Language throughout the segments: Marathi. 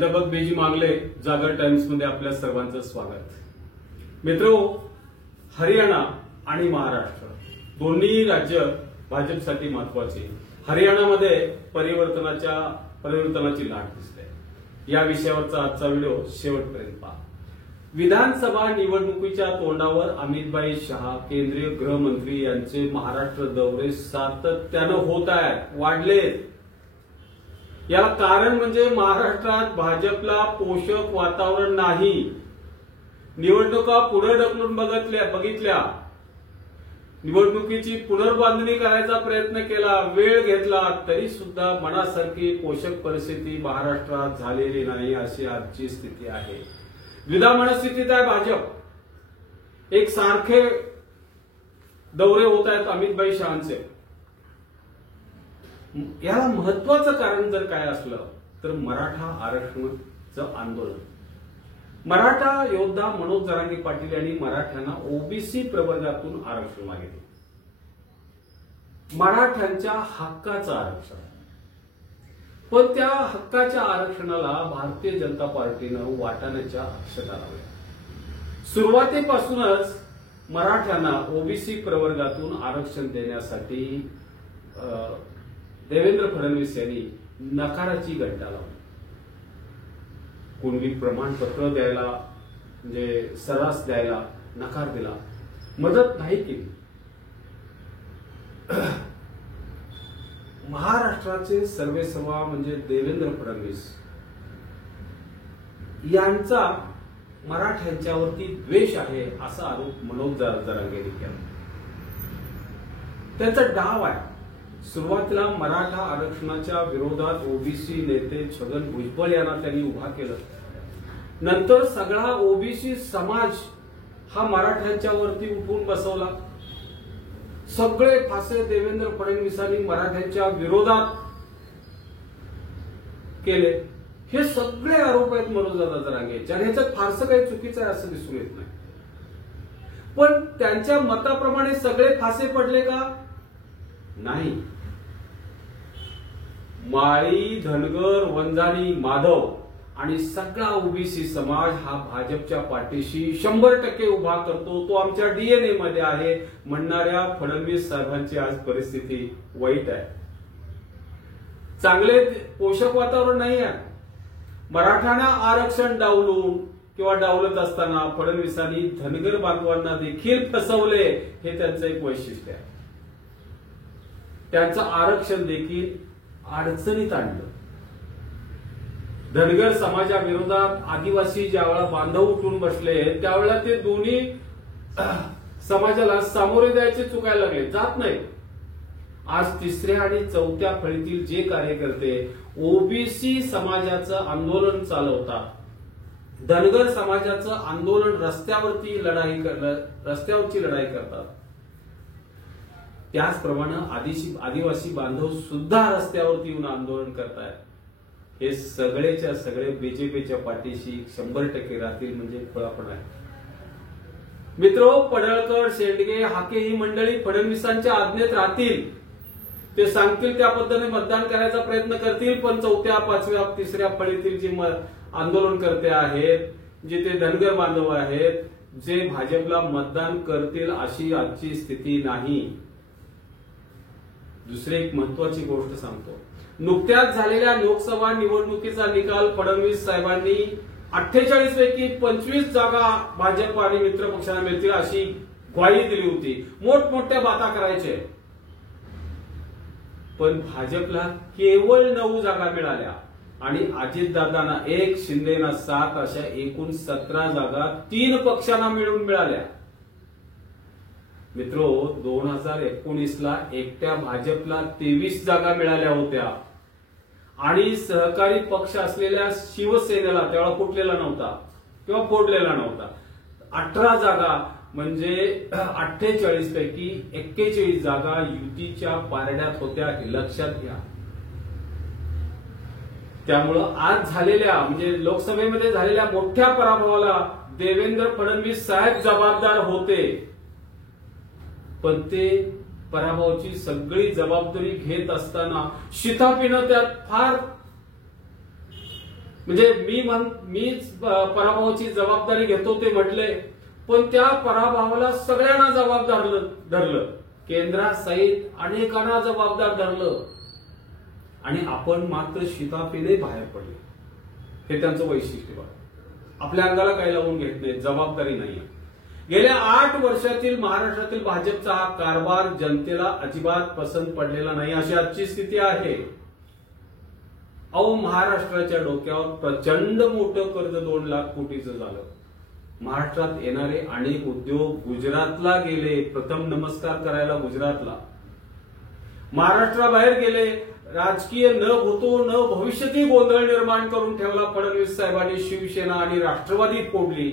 प्राध्यापक बीजी मांगले, जागर टाइम्स मध्ये आपल्या सर्वांचं स्वागत. मित्रो, हरियाणा आणि महाराष्ट्र दोन्ही राज्य भाजपसाठी महत्वाची. हरियाणामध्ये परिवर्तनाची लाट दिसते. या विषयावरचा आजचा व्हिडिओ शेवटपर्यंत पहा. विधानसभा निवडणुकीच्या तोंडावर अमितभाई शहा, केंद्रीय गृहमंत्री यांचे महाराष्ट्र दौरे सातत्यानं होत आहेत, वाढलेत. याला कारण म्हणजे महाराष्ट्रात भाजपला पोषक वातावरण नाही. निवडणुका पुढे ढकलून बघितल्या, निवडणुकीची पुनर्बांधणी करायचा प्रयत्न केला, वेळ घेतला, तरी सुद्धा मनासारखी पोषक परिस्थिती महाराष्ट्रात झालेली नाही, अशी आजची स्थिती आहे. द्विधा मनस्थितीत आहे भाजप. एक सारखे दौरे होत आहेत अमितभाई शहांचे. याला महत्वाचं कारण जर काय असलं तर मराठा आरक्षणाचं आंदोलन. मराठा योद्धा मनोज जरांगे पाटील यांनी मराठ्यांना ओबीसी प्रवर्गातून आरक्षण मागितले. मराठ्यांच्या हक्काचं आरक्षण. पण त्या हक्काच्या आरक्षणाला भारतीय जनता पार्टीनं वाटाण्याच्या अक्षता लावल्या. सुरुवातीपासूनच मराठ्यांना ओबीसी प्रवर्गातून आरक्षण देण्यासाठी देवेंद्र फडणवीस यांनी नकाराची घंटा लावली. कुणबी प्रमाणपत्र द्यायला, म्हणजे सर्रास द्यायला नकार दिला, मदत नाही केली. महाराष्ट्राचे सर्वेसर्वा म्हणजे देवेंद्र फडणवीस यांचा मराठ्यांच्यावरती द्वेष आहे असा आरोप मनोज जरांगेंनी केला. त्यांचा डाव आहे. सुरुवातीला मराठा आरक्षणाच्या विरोधात ओबीसी नेते छगन भुजबळ यांना त्यांनी उभा केलं. नंतर सगळा ओबीसी समाज हा मराठ्यांच्यावरती उठून बसवला. सगळे फासे देवेंद्र फडणवीसांनी मराठ्यांच्या विरोधात केले. हे सगळे आरोप आहेत मनोज जरांगेंच्या. ह्याच्यात फारसं काही चुकीचं आहे असं दिसून येत नाही. पण त्यांच्या मताप्रमाणे सगळे फासे पडले का? नाही. माळी, धनगर, वंजारी, माधव आणि सगळा ओबीसी समाज हा भाजपच्या पाठीशी 100% उभा करतो. तो आमच्या डीएनए मध्ये आहे म्हणणाऱ्या फडणवीस साहेबांची आज परिस्थिती वाईट आहे. चांगले पोषक वातावरण नाही आहे. मराठ्यांना आरक्षण डावलून किंवा डावलत असताना फडणवीसांनी धनगर बांधवांना देखील फसवले. हे त्यांचं एक वैशिष्ट्य आहे. त्यांचं आरक्षण देखील अडचणीत आणलं. धनगर समाजाविरोधात आदिवासी ज्यावेळेला बांधव उठून बसले त्यावेळेला ते दोन्ही समाजाला सामोरे द्यायचे चुकायला लागले, जात नाही. आज तिसऱ्या आणि चौथ्या फळीतील जे कार्यकर्ते ओबीसी समाजाचं आंदोलन चालवतात, धनगर समाजाचं आंदोलन रस्त्यावरची लढाई करतात, त्याचप्रमाणे आदिवासी बांधव सुद्धा रस्त्यावरती येऊन आंदोलन करतायत. हे सगळेच्या सगळे बीजेपीच्या पाठीशी 100% राहतील म्हणजे खुळापण आहे. मित्रो, पडळकर, शेंडगे, हाके ही मंडळी फडणवीसांच्या आज्ञेत राहतील. ते सांगतील त्या पद्धतीने मतदान करायचा प्रयत्न करतील. पण चौथ्या, पाचव्या, तिसऱ्या फळीतील जे आंदोलनकर्ते आहेत, जे ते धनगर बांधव आहेत, जे भाजपला मतदान करतील अशी आजची स्थिती नाही. दुसरी एक महत्वाची गोष्ट सांगतो. नुकत्याच झालेल्या लोकसभा निवडणुकीचा निकाल फडणवीस साहेबांनी 48 पैकी 25 जागा भाजप आणि मित्र पक्षांना मिळतील अशी ग्वाही दिली होती. मोठमोठ्या बाता करायचे. पण भाजपला केवळ 9 जागा मिळाल्या आणि अजितदादांना 1, शिंदेना 7 अशा एकूण 17 जागा 3 पक्षांना मिळून मिळाल्या. मित्रो, 2019ला एकट्या भाजपला 23 जागा मिळाल्या होत्या आणि सहकारी पक्ष असलेल्या शिवसेनेला तेव्हा फुटलेला नव्हता किंवा फोडलेला नव्हता. 18 जागा म्हणजे 48 पैकी 41 जागा युतीच्या पारड्यात होत्या, हे लक्षात घ्या. त्यामुळं आज झालेल्या म्हणजे लोकसभेमध्ये झालेल्या मोठ्या पराभवाला देवेंद्र फडणवीस साहेब जबाबदार होते. पण ते पराभवाची सगळी जबाबदारी घेत असताना शिताफीनं त्यात फार म्हणजे मीच पराभवाची जबाबदारी घेतो ते म्हटले, पण त्या पराभवाला सगळ्यांना जबाबदार धरलं, केंद्रासहित अनेकांना जबाबदार धरलं आणि आपण मात्र शिताफीने बाहेर पडले. हे त्यांचं वैशिष्ट्य बघा. आपल्या अंगाला काही लावून घेत नाही, जबाबदारी नाही. गेल्या 8 वर्षातील महाराष्ट्रातील भाजपचा हा कारभार जनतेला अजिबात पसंत पडलेला नाही, अशी आजची स्थिती आहे. महाराष्ट्राच्या डोक्यावर प्रचंड मोठं कर्ज 2 लाख कोटीचं झालं. महाराष्ट्रात येणारे अनेक उद्योग गुजरातला गेले, प्रथम नमस्कार करायला गुजरातला. महाराष्ट्राबाहेर गेले, राजकीय न भूतो न भविष्यती गोंधळ निर्माण करून ठेवला फडणवीस साहेबांनी. शिवसेना आणि राष्ट्रवादी फोडली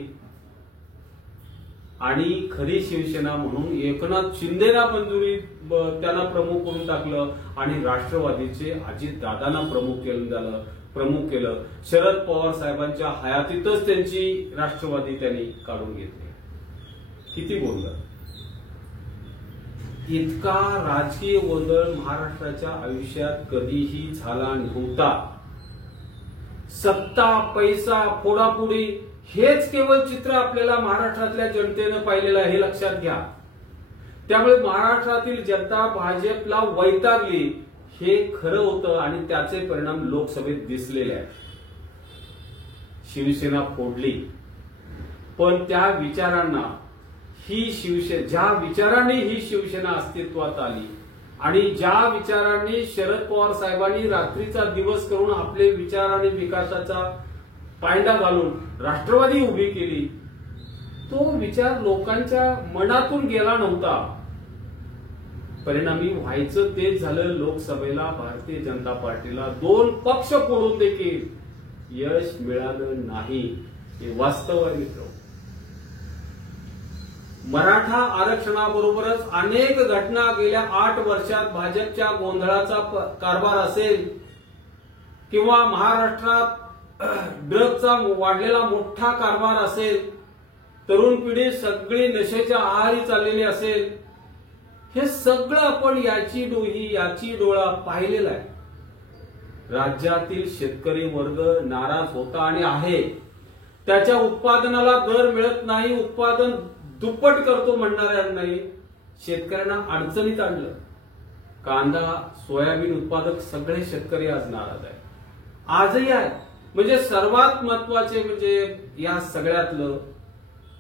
आणि खरी शिवसेना म्हणून एकनाथ शिंदेना मंजुरी त्यांना प्रमुख करून टाकलं आणि राष्ट्रवादीचे अजितदादांना प्रमुख केलं. शरद पवार साहेबांच्या हयातीतच त्यांची राष्ट्रवादी त्यांनी काढून घेतली. किती गोंधळ! इतका राजकीय गोंधळ महाराष्ट्राच्या आयुष्यात कधीही झाला नव्हता. सत्ता, पैसा, फोडाफोडी हेच केवळ चित्र आपल्याला महाराष्ट्रातल्या जनतेनं पाहिलेलं आहे, हे लक्षात घ्या. त्यामुळे महाराष्ट्रातील जनता भाजपला वैतागली, हे खरं होतं आणि त्याचे परिणाम लोकसभेत दिसलेले आहेत. शिवसेना फोडली, पण त्या विचारांना ज्या विचारांनी ही शिवसेना अस्तित्वात आली आणि ज्या विचारांनी शरद पवार साहेबांनी रात्रीचा दिवस करून आपले विचार आणि विकासाचा पायंडा घालून राष्ट्रवादी उभी केली, तो विचार लोकांच्या मनातून गेला नव्हता. परिणामी व्हायचं तेच झालं. लोकसभेला भारतीय जनता पार्टीला 2 पक्ष फोडून देखील यश मिळालं नाही, हे वास्तव आहे मित्र. मराठा आरक्षणाबरोबरच अनेक घटना गेल्या 8 वर्षात भाजपच्या गोंधळाचा कारभार असेल किंवा महाराष्ट्रात ड्रगचा वाढलेला मोठा कारभार असेल, तरुण पिढी सगळी नशेच्या आहारी चाललेली असेल, हे सगळं आपण याची डोळा पाहिलेला आहे. राज्यातील शेतकरी वर्ग नाराज होता आणि आहे. त्याच्या उत्पादनाला दर मिळत नाही, उत्पादन दुप्पट करतो म्हणणाऱ्यांनाही शेतकऱ्यांना अडचणीत आणलं. कांदा, सोयाबीन उत्पादक सगळे शेतकरी आज नाराज आहेत, आजही आहेत. म्हणजे सर्वात महत्वाचे म्हणजे या सगळ्यातलं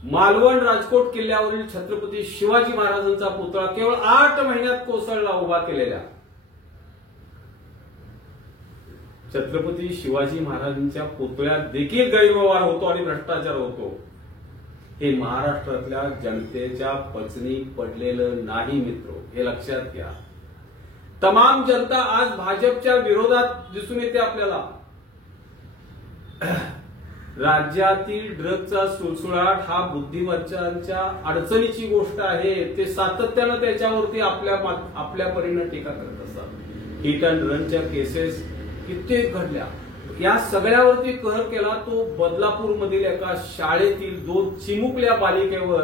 मालवण राजकोट किल्ल्यावरील छत्रपती शिवाजी महाराजांचा पुतळा केवळ 8 महिन्यात कोसळला. उभा केलेल्या छत्रपती शिवाजी महाराजांच्या पुतळ्यात देखील गैरव्यवहार होतो आणि भ्रष्टाचार होतो. हे महाराष्ट्रातल्या जनतेच्या पचनी पडलेलं नाही मित्रो, हे लक्षात घ्या. तमाम जनता आज भाजपच्या विरोधात दिसून येते आपल्याला. राज्यातील ड्रगचा सुळसुळाट हा बुद्धिवंतांच्या अडचणीची गोष्ट आहे. ते सातत्यानं त्याच्यावरती आपल्या परीने टीका करत असतात. हिट अँड रनच्या केसेस कित्येक घडल्या. या सगळ्यावरती कहर केला तो बदलापूर मधील एका शाळेतील 2 चिमुकल्या बालिकेवर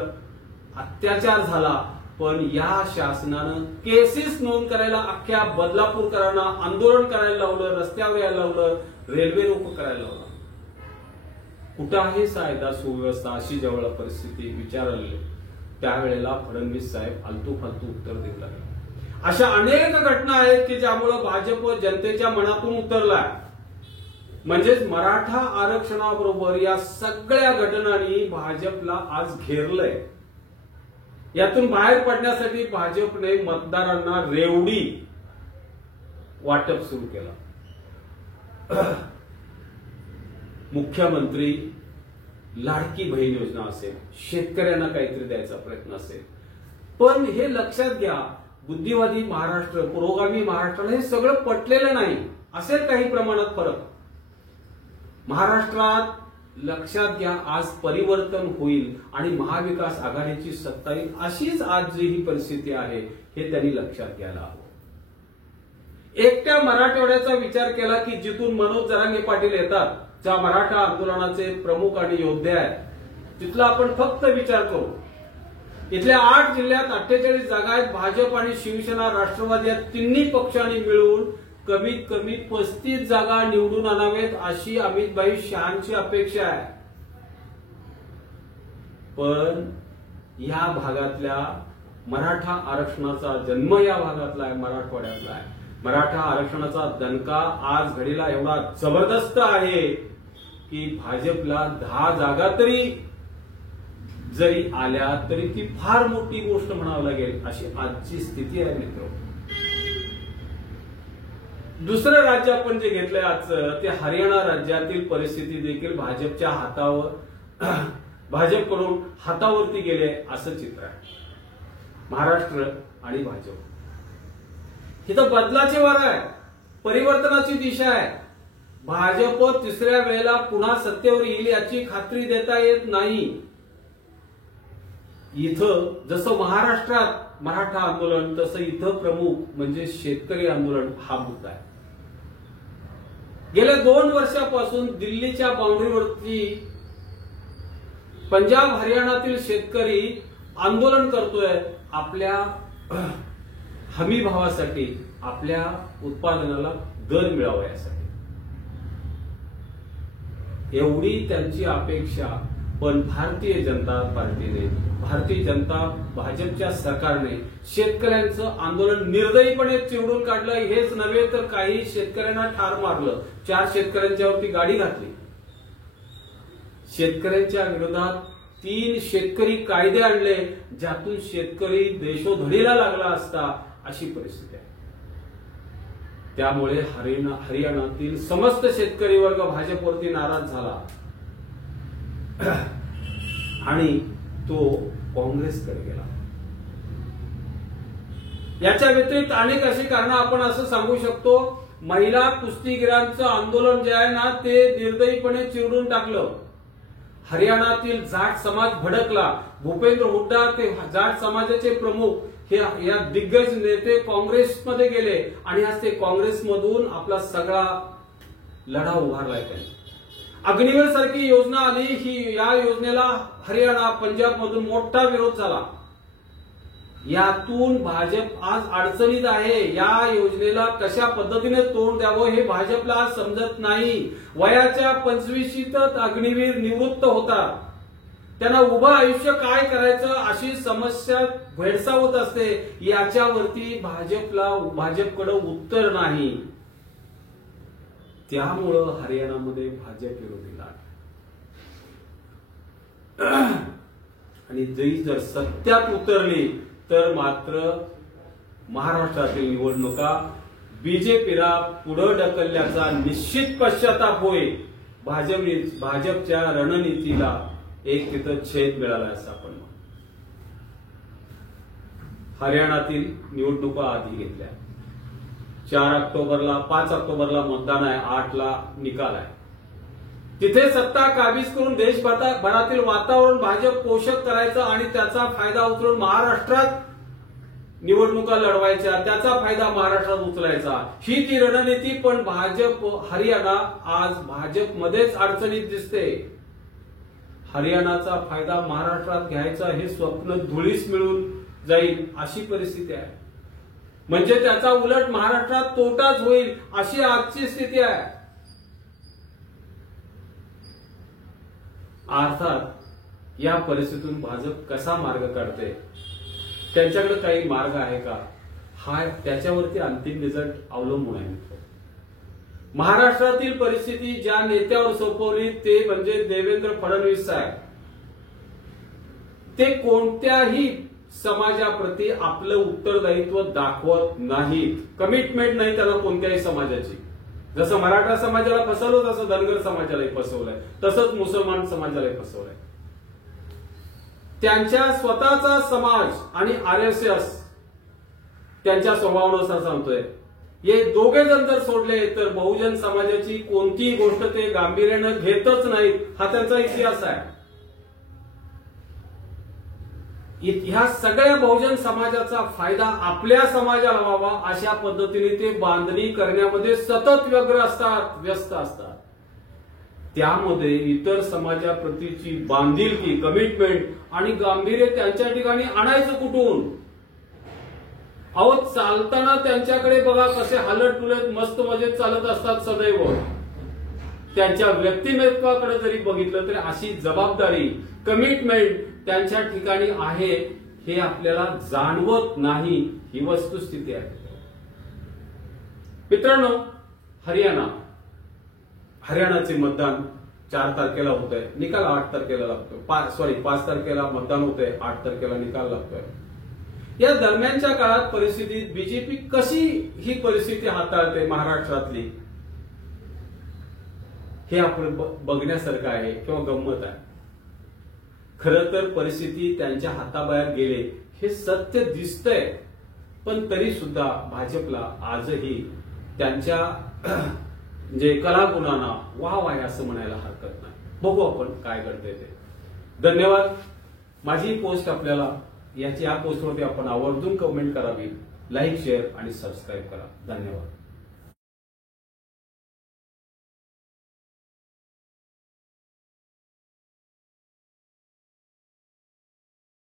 अत्याचार झाला. पण या शासनानं केसेस नोंद करायला अख्ख्या बदलापूरकरांना आंदोलन करायला लावलं, रस्त्यावर यायला लावलं, रेल्वे रोको करायला लावलं. कुठं आहे कायदा सुव्यवस्था? अशी जेव्हा परिस्थिती विचारली त्यावेळेला फडणवीस साहेब आलतू फालतू उत्तर देऊ लागले. अशा अनेक घटना आहेत की ज्यामुळे भाजप जनतेच्या मनातून उतरलाय. म्हणजेच मराठा आरक्षणाबरोबर या सगळ्या घटनांनी भाजपला आज घेरलंय. यातून बाहेर पडण्यासाठी भाजपने मतदारांना रेवडी वाटप सुरू केला. मुख्यमंत्री लाडकी बहीण योजना असेल, शेतकऱ्यांना काहीतरी द्यायचा प्रयत्न असेल. पण हे लक्षात घ्या, बुद्धिवादी महाराष्ट्र, पुरोगामी महाराष्ट्राला हे सगळं पटलेलं नाही. असेल काही प्रमाणात फरक महाराष्ट्रात. लक्षात घ्या, आज परिवर्तन होईल आणि महाविकास आघाडीची सत्ता येईल, अशीच आज जी ही परिस्थिती आहे हे त्यांनी लक्षात घ्यायला हवं. एकट्या मराठवाड्याचा विचार केला की जिथून मनोज जरांगे पाटील येतात, ज्या मराठा आंदोलनाचे प्रमुख आणि योद्धे आहेत, तिथला आपण फक्त विचार करू. इथल्या 8 जिल्ह्यात 48 जागा आहेत. भाजप आणि शिवसेना, राष्ट्रवादी या तिन्ही पक्षांनी मिळून कमीत कमी 35 जागा निवडून आणावेत अशी अमितभाई शहांची अपेक्षा आहे. पण या भागातल्या मराठा आरक्षणाचा जन्म या भागातला आहे, मराठवाड्यातला आहे. मराठा आरक्षणाचा दणका आज घडीला एवढा जबरदस्त आहे की भाजपला 10 जागा तरी जरी आल्या तरी ती फार मोठी गोष्ट म्हणावं लागेल, अशी आजची स्थिती आहे मित्र. दुसरं राज्य आपण जे घेतलंय आजचं ते हरियाणा राज्यातील परिस्थिती देखील भाजपच्या हातावर भाजपकडून हातावरती गेले असं चित्र आहे. महाराष्ट्र आणि भाजप इथं बदलाची वार आहे, परिवर्तनाची दिशा आहे. भाजप तिसऱ्या वेळेला पुन्हा सत्तेवर येईल याची खात्री देता येत नाही. इथं जसं महाराष्ट्रात मराठा आंदोलन तसं इथं प्रमुख म्हणजे शेतकरी आंदोलन हा मुद्दा आहे. गेल्या 2 वर्षापासून दिल्लीच्या बाउंड्रीवरती पंजाब हरियाणातील शेतकरी आंदोलन करतोय आपल्या हमी भावासाठी, आपल्या उत्पादनाला दर मिळावा यासाठी. एवढी त्यांची अपेक्षा. पण भारतीय जनता पार्टीने, भारतीय जनता भाजपच्या सरकारने शेतकऱ्यांचं आंदोलन निर्दयीपणे चिरडून काढलं. हेच नव्हे तर काही शेतकऱ्यांना ठार मारलं. 4 शेतकऱ्यांच्यावरती गाडी घातली. शेतकऱ्यांच्या विरोधात 3 शेतकरी कायदे आणले ज्यातून शेतकरी देशोधडीला लागला असता अशी परिस्थिती आहे. त्यामुळे हरियाणातील समस्त शेतकरी वर्ग भाजपवरती नाराज झाला आणि तो काँग्रेसकडे गेला. याच्या व्यतिरिक्त अनेक अशी कारणं आपण असं सांगू शकतो. महिला कुस्तीगिरांचं आंदोलन जे आहे ना ते निर्दयीपणे चिरडून टाकलं. हरियाणातील जाट समाज भडकला. भूपेंद्र हुड्डा ते जाट समाजाचे प्रमुख हे या दिग्गज नेते काँग्रेसमध्ये गेले आणि आज ते काँग्रेसमधून आपला सगळा लढा उभारलाय त्यांनी. अग्निवीर सारखी योजना आली. ही या योजनेला हरियाणा पंजाब मधून मोठा विरोध झाला. यातून भाजप आज अडचणीत आहे. या योजनेला कशा पद्धतीने तोंड द्यावं हे भाजपला आज समजत नाही. वयाच्या 25शीतच अग्निवीर निवृत्त होतात. त्यांना उभं आयुष्य काय करायचं अशी समस्या भेडसावत असते. याच्यावरती भाजपकडे उत्तर नाही. त्यामुळं हरियाणामध्ये भाजप विरोधी लाट आणि जर सत्यात उतरली तर मात्र महाराष्ट्रातील निवडणुका बीजेपीला पुढे ढकलल्याचा निश्चित पश्चाताप होईल. भाजपच्या रणनीतीला एक तिथं छेद मिळाला असं आपण म्हणू. हरियाणातील निवडणुका आधी घेतल्या. 4 ऑक्टोबरला 5 ऑक्टोबरला मतदान आहे. 8ला निकाल आहे. तिथे सत्ता काबीज करून देशभरातील वातावरण भाजप पोषक करायचं आणि त्याचा फायदा उचलून महाराष्ट्रात निवडणुका लढवायच्या, त्याचा फायदा महाराष्ट्रात उचलायचा, ही ती रणनीती. पण भाजप हरियाणा आज भाजपमध्येच अडचणीत दिसते. हरियाणाचा फायदा महाराष्ट्रात घ्यायचा हे स्वप्न धुळीस मिळून जाईल अशी परिस्थिती आहे. म्हणजे त्याचा उलट महाराष्ट्रात तोटाच होईल अशी आजची स्थिती आहे. अर्थात या परिस्थितीतून भाजप कसा मार्ग काढते, त्यांच्याकडे काही मार्ग आहे का, हा त्याच्यावरती अंतिम रिझल्ट अवलंबून आहे. महाराष्ट्रातील परिस्थिती ज्या नेत्यावर सोपवली ते म्हणजे देवेंद्र फडणवीस साहेब. ते कोणत्याही समाजाप्रती आपलं उत्तरदायित्व दाखवत नाहीत. कमिटमेंट नाही त्याला कोणत्याही समाजाची. जसं मराठा समाजाला फसवलं तसं धनगर समाजालाही फसवलंय, तसंच मुसलमान समाजालाही फसवलंय. त्यांच्या स्वतःचा समाज आणि आरएसएस त्यांच्या स्वभावानुसार सांगतोय. हे दोघे जण जर सोडले तर बहुजन समाजाची कोणतीही गोष्ट ते गांभीर्यानं घेतच नाहीत. हा त्यांचा इतिहास आहे. ह्या सगळ्या बहुजन समाजाचा फायदा आपल्या समाजाला व्हावा अशा पद्धतीने ते बांधणी करण्यामध्ये सतत व्यस्त असतात. त्यामध्ये इतर समाजाप्रतीची बांधिलकी, कमिटमेंट आणि गांभीर्य त्यांच्या ठिकाणी आणायचं कुठून? अहो चालताना त्यांच्याकडे बघा कसे हालत टुलत मस्त मजेत चालत असतात सदैव. त्यांच्या व्यक्तिमत्वाकडे जरी बघितलं तरी अशी जबाबदारी, कमिटमेंट त्यांच्या ठिकाणी आहे हे आपल्याला जाणवत नाही, ही वस्तुस्थिती आहे. मित्रांनो, हरियाणाचे मतदान 4 तारखेला होत आहे, निकाल 8 तारखेला लागतोय. 5 तारखेला मतदान होत आहे, 8 तारखेला निकाल लागतोय. या दरम्यानच्या काळात परिस्थितीत बीजेपी कशी ही परिस्थिती हाताळते महाराष्ट्रातली, हे आपण बघण्यासारखं आहे किंवा गंमत आहे. खरं तर परिस्थिती त्यांच्या हाताबाहेर गेले हे सत्य दिसतंय, पण तरी सुद्धा भाजपला आजही त्यांच्या म्हणजे कलागुणांना वाव आहे असं म्हणायला हरकत नाही. बघू आपण काय घडतंय ते. धन्यवाद. माझी पोस्ट आपल्याला या पोस्टवरती आपण आवर्जून कमेंट करावी, लाईक, शेअर आणि सबस्क्राईब करा. धन्यवाद.